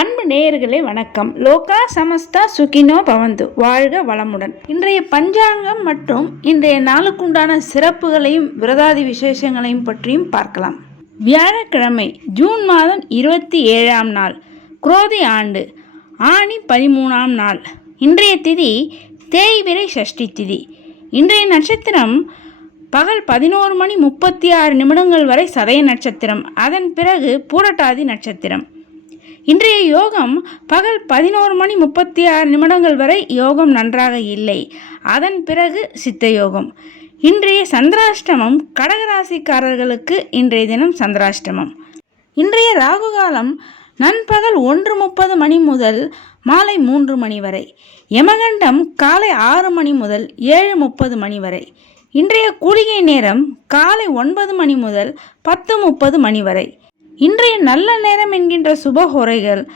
அன்பு நேயர்களே வணக்கம். லோகா சமஸ்தா சுகினோ பவந்து. வாழ்க வளமுடன். இன்றைய பஞ்சாங்கம் மற்றும் இன்றைய நாளுக்குண்டான சிறப்புகளையும் விரதாதி விசேஷங்களையும் பற்றியும் பார்க்கலாம். வியாழக்கிழமை ஜூன் மாதம் இருபத்தி ஏழாம் நாள் குரோதி ஆண்டு ஆணி பதிமூணாம் நாள். இன்றைய திதி தேய்விரை சஷ்டி திதி. இன்றைய நட்சத்திரம் பகல் பதினோரு மணி முப்பத்தி ஆறு நிமிடங்கள் வரை சதய நட்சத்திரம். அதன் பிறகு பூரட்டாதி நட்சத்திரம். இன்றைய யோகம் பகல் பதினோரு மணி முப்பத்தி ஆறு நிமிடங்கள் வரை யோகம் நன்றாக இல்லை. அதன் பிறகு சித்த யோகம். இன்றைய சந்திராஷ்டமம் கடகராசிக்காரர்களுக்கு இன்றைய தினம் சந்திராஷ்டமம். இன்றைய ராகு காலம் நண்பகல் ஒன்று முப்பது மணி முதல் மாலை மூன்று மணி வரை. யமகண்டம் காலை ஆறு மணி முதல் ஏழு முப்பது மணி வரை. இன்றைய கூலிகை நேரம் காலை ஒன்பது மணி முதல் பத்து முப்பது மணி வரை. இன்றைய நல்ல நேரம் என்கின்ற சுபஹோரைகள்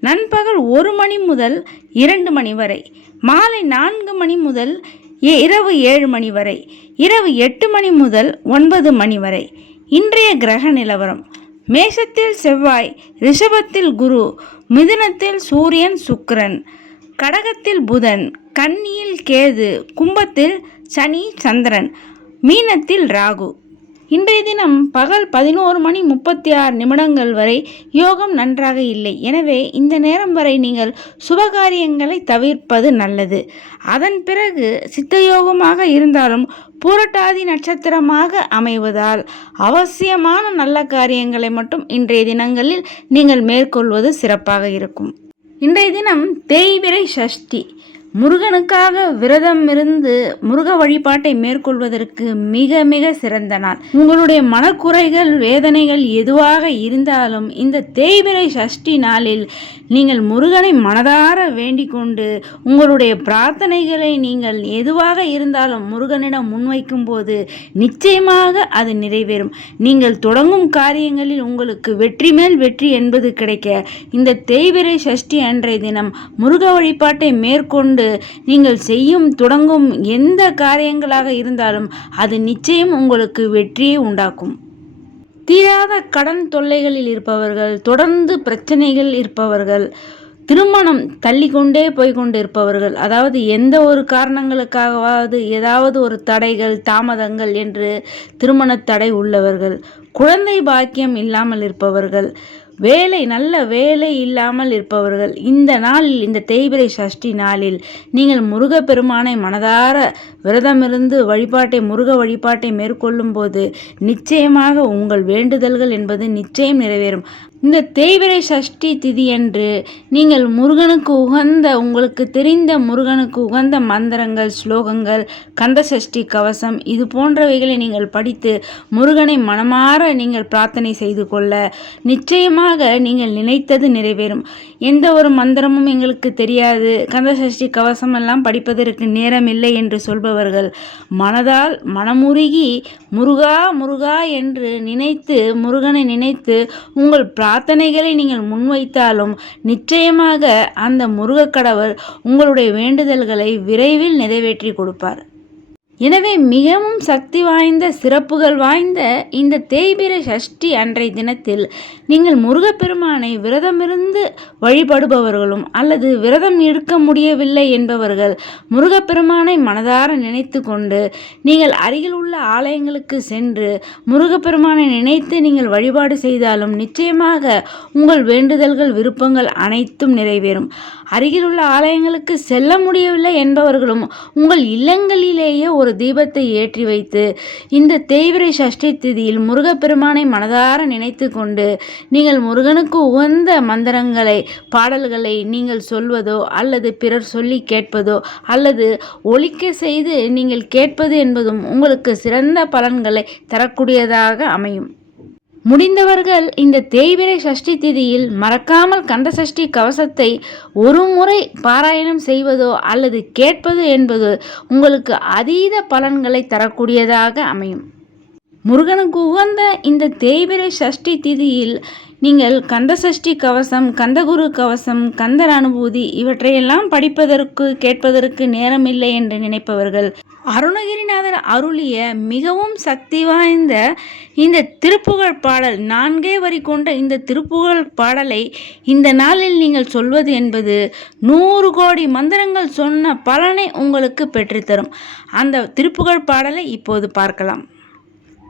நண்பகல் ஒரு மணி முதல் இரண்டு மணி வரை மாலை நான்கு மணி முதல் இரவு ஏழு மணி வரை இரவு எட்டு மணி முதல் ஒன்பது மணி வரை. இன்றைய கிரக நிலவரம் மேஷத்தில் செவ்வாய் ரிஷபத்தில் குரு மிதுனத்தில் சூரியன் சுக்கிரன் கடகத்தில் புதன் கன்னியில் கேது கும்பத்தில் சனி சந்திரன் மீனத்தில் ராகு. இன்றைய தினம் பகல் பதினோரு மணி முப்பத்தி ஆறு நிமிடங்கள் வரை யோகம் நன்றாக இல்லை. எனவே இந்த நேரம் வரை நீங்கள் சுபகாரியங்களை தவிர்ப்பது நல்லது. அதன் பிறகு சித்த யோகமாக இருந்தாலும் பூரட்டாதி நட்சத்திரமாக அமைவதால் அவசியமான நல்ல காரியங்களை மட்டும் இன்றைய தினங்களில் நீங்கள் மேற்கொள்வது சிறப்பாக இருக்கும். இன்றைய தினம் தேய்விரை சஷ்டி முருகனுக்காக விரதம் இருந்து முருக வழிபாட்டை மேற்கொள்வதற்கு மிக மிக சிறந்த நாள். உங்களுடைய மனக்குறைகள் வேதனைகள் எதுவாக இருந்தாலும் இந்த தேய்பிரை சஷ்டி நாளில் நீங்கள் முருகனை மனதார வேண்டிக் கொண்டு உங்களுடைய பிரார்த்தனைகளை நீங்கள் எதுவாக இருந்தாலும் முருகனிடம் முன்வைக்கும் போது நிச்சயமாக அது நிறைவேறும். நீங்கள் தொடங்கும் காரியங்களில் உங்களுக்கு வெற்றி மேல் வெற்றி என்பது கிடைக்க இந்த தேய்பிரை சஷ்டி அன்றைய தினம் முருக வழிபாட்டை மேற்கொண்டு நீங்கள் செய்யும் தொடங்கும் எந்த காரியங்களாக இருந்தாலும் அது நிச்சயம் உங்களுக்கு வெற்றியை உண்டாக்கும். தீராத கடன் தொல்லைகளில் இருப்பவர்கள் தொடர்ந்து பிரச்சனைகள் இருப்பவர்கள் திருமணம் தள்ளி கொண்டே போய் கொண்டிருப்பவர்கள் அதாவது எந்த ஒரு காரணங்களுக்காகவாவது ஏதாவது ஒரு தடைகள் தாமதங்கள் என்று திருமண தடை உள்ளவர்கள் குழந்தை பாக்கியம் இல்லாமல் இருப்பவர்கள் வேலை நல்ல வேலை இல்லாமல் இருப்பவர்கள். இந்த நாளில் இந்த தேய்பிரை சஷ்டி நாளில் நீங்கள் முருகப்பெருமானை மனதார விரதமிருந்து வழிபாட்டை முருக வழிபாட்டை மேற்கொள்ளும் போது நிச்சயமாக உங்கள் வேண்டுதல்கள் என்பது நிச்சயம் நிறைவேறும். இந்த தேய்பிரை சஷ்டி திதியன்று நீங்கள் முருகனுக்கு உகந்த உங்களுக்கு தெரிந்த முருகனுக்கு உகந்த மந்திரங்கள் ஸ்லோகங்கள் கந்த சஷ்டி கவசம் இது போன்றவைகளை நீங்கள் படித்து முருகனை மனமாற நீங்கள் பிரார்த்தனை செய்து கொள்ள நிச்சயமாக நீங்கள் நினைத்தது நிறைவேறும். எந்த ஒரு மந்திரமும் எங்களுக்கு தெரியாது. கந்த சஷ்டி கவசம் எல்லாம் படிப்பதற்கு நேரம் இல்லை என்று சொல்பவர்கள் மனதால் மனமுருகி முருகா முருகா என்று நினைத்து முருகனை நினைத்து உங்கள் பிரார்த்தனைகளை நீங்கள் முன்வைத்தாலும் நிச்சயமாக அந்த முருகக்கடவுள் உங்களுடைய வேண்டுதல்களை விரைவில் நிறைவேற்றி கொடுப்பார். எனவே மிகவும் சக்தி வாய்ந்த சிறப்புகள் வாய்ந்த இந்த தேய்பிர சஷ்டி அன்றைய தினத்தில் நீங்கள் முருகப்பெருமானை விரதமிருந்து வழிபடுபவர்களும் அல்லது விரதம் இருக்க முடியவில்லை என்பவர்கள் முருகப்பெருமானை மனதார நினைத்து கொண்டு நீங்கள் அருகில் உள்ள ஆலயங்களுக்கு சென்று முருகப்பெருமானை நினைத்து நீங்கள் வழிபாடு செய்தாலும் நிச்சயமாக உங்கள் வேண்டுதல்கள் விருப்பங்கள் அனைத்தும் நிறைவேறும். அருகில் உள்ள ஆலயங்களுக்கு செல்ல முடியவில்லை என்பவர்களும் உங்கள் இல்லங்களிலேயே ஒரு தீபத்தை ஏற்றி வைத்து இந்த தேய்விரை சஷ்டி திதியில் முருகப்பெருமானை மனதார நினைத்து கொண்டு நீங்கள் முருகனுக்கு உகந்த மந்திரங்களை பாடல்களை நீங்கள் சொல்வதோ அல்லது பிறர் சொல்லி கேட்பதோ அல்லது ஒழிக்க செய்து நீங்கள் கேட்பது என்பதும் உங்களுக்கு சிறந்த பலன்களை தரக்கூடியதாக அமையும். முடிந்தவர்கள் இந்த தேய்பிரை சஷ்டி திதியில் மறக்காமல் கந்த சஷ்டி கவசத்தை ஒரு முறை பாராயணம் செய்வதோ அல்லது கேட்பது என்பது உங்களுக்கு அதீத பலன்களை தரக்கூடியதாக அமையும். முருகனுக்கு உகந்த இந்த தேய்பிரை சஷ்டி திதியில் நீங்கள் கந்தசஷ்டி கவசம் கந்தகுரு கவசம் கந்தர் அனுபூதி இவற்றையெல்லாம் படிப்பதற்கு கேட்பதற்கு நேரமில்லை என்று நினைப்பவர்கள். அருணகிரிநாதர் அருளிய மிகவும் சக்தி வாய்ந்த இந்த திருப்புகழ் பாடல் நான்கே வரி கொண்ட இந்த திருப்புகழ் பாடலை இந்த நாளில் நீங்கள் சொல்வது என்பது நூறு கோடி மந்திரங்கள் சொன்ன பலனை உங்களுக்கு பெற்றுத்தரும். அந்த திருப்புகழ் பாடலை இப்போது பார்க்கலாம்.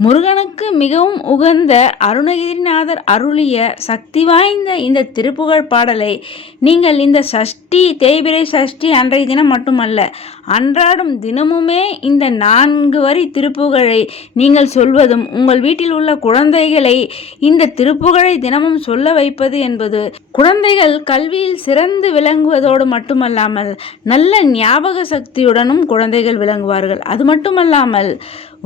முருகனுக்கு மிகவும் உகந்த அருணகிரிநாதர் அருளிய சக்தி வாய்ந்த இந்த திருப்புகழ் பாடலை நீங்கள் இந்த சஷ்டி தேய்பிரை சஷ்டி அன்றைய தினம் மட்டுமல்ல அன்றாடம் தினமுமே இந்த நான்கு வரி திருப்புகழை நீங்கள் சொல்வதும் உங்கள் வீட்டில் உள்ள குழந்தைகளை இந்த திருப்புகழை தினமும் சொல்ல வைப்பது என்பது குழந்தைகள் கல்வியில் சிறந்து விளங்குவதோடு மட்டுமல்லாமல் நல்ல ஞாபக சக்தியுடனும் குழந்தைகள் விளங்குவார்கள். அது மட்டுமல்லாமல்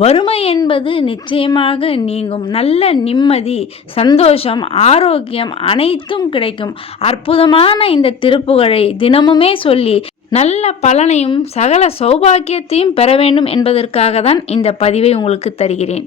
வறுமை என்பது நிச்சயமாக நீங்கும். நல்ல நிம்மதி சந்தோஷம் ஆரோக்கியம் அனைத்தும் கிடைக்கும். அற்புதமான இந்த திருப்புகழை தினமுமே சொல்லி நல்ல பலனையும் சகல சௌபாக்கியத்தையும் பெற வேண்டும் என்பதற்காக தான் இந்த பதிவை உங்களுக்கு தருகிறேன்.